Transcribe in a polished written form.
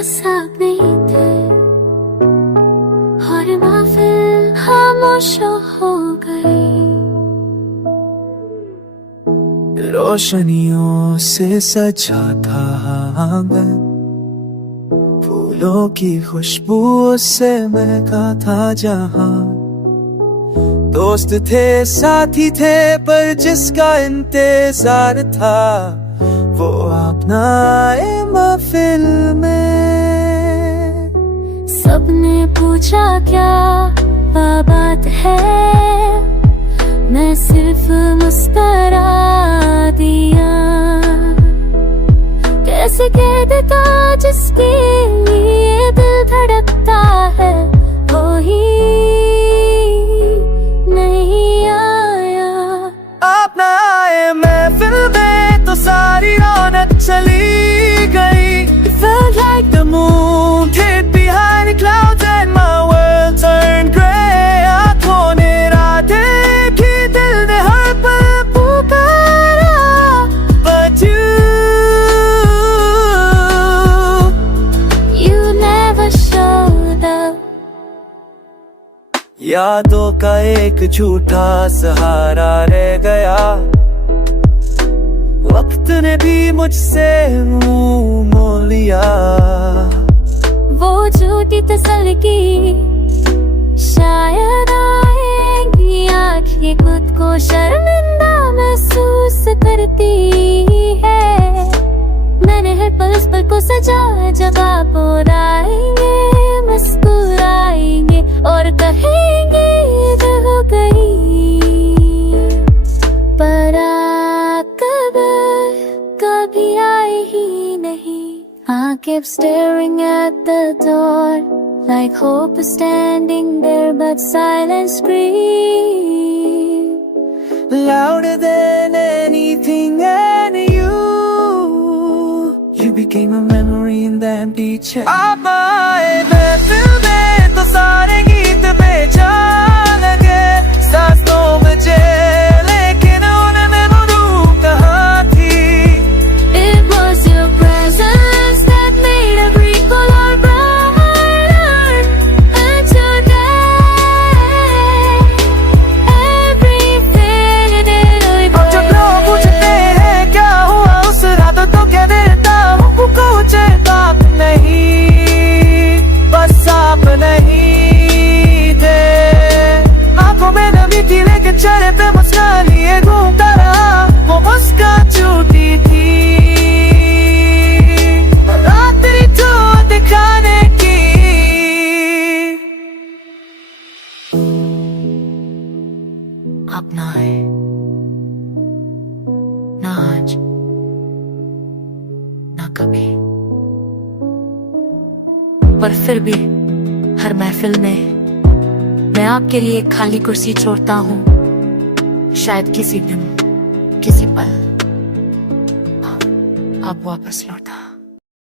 असाब नहीं थे और महफिल खामोश हो गई। रोशनियों से सजा था आंगन, फूलों की खुशबू से महका था जहां। दोस्त थे साथी थे पर जिसका इंतजार था वो अपना आए महफिल में। सबने पूछा क्या बात है, मैं सिर्फ मुस्कुरा दिया। कैसे कह देता जिसके लिए दिल धड़कता है वो ही नहीं आया। अपना आए महफिल में तो सारी रौनक चली गई। Felt like the moon hid behind clouds and my world turned grey। आँखों ने रात देखी, दिल ने हर पल पुकारा, but you never showed up। यादों का एक झूठा सहारा रह गया। वक्त ने भी मुझसे मुंह मोड़ लिया। वो झूठी तसल्ली की शायद आएंगी आँखें खुद को शर्मिंदा महसूस करती है। मैंने हर पल उस पल को सजाया, जब आप और आएंगे मुस्कुराएंगे और कहेंगे दिल हो गई। पर आप कभी आए ही नहीं। I kept staring at the door like hope is standing there, but silence screamed louder than anything, and you became a memory in the empty chair। आप आए महफिल में तो सारे गीत बेजान लगे। सांस तो बचे लेकिन उनमें वो रूह कहाँ थी। It was your presence that made every color brighter, and today everything in it अब जब लोग पूछते हैं क्या हुआ उस रात, तो कह देता हूँ कुछ बात नहीं, बस आप नहीं थे। आंखों में नमी थी लेकिन चेहरे पे मुस्कान लिए घूमता रहा। वो मुस्कान झूठी थी, रात्रि तो दिखाने की। अपना है ना आज ना कभी, पर फिर भी हर महफिल में मैं आपके लिए एक खाली कुर्सी छोड़ता हूँ। शायद किसी दिन किसी पल आप वापस लौटा।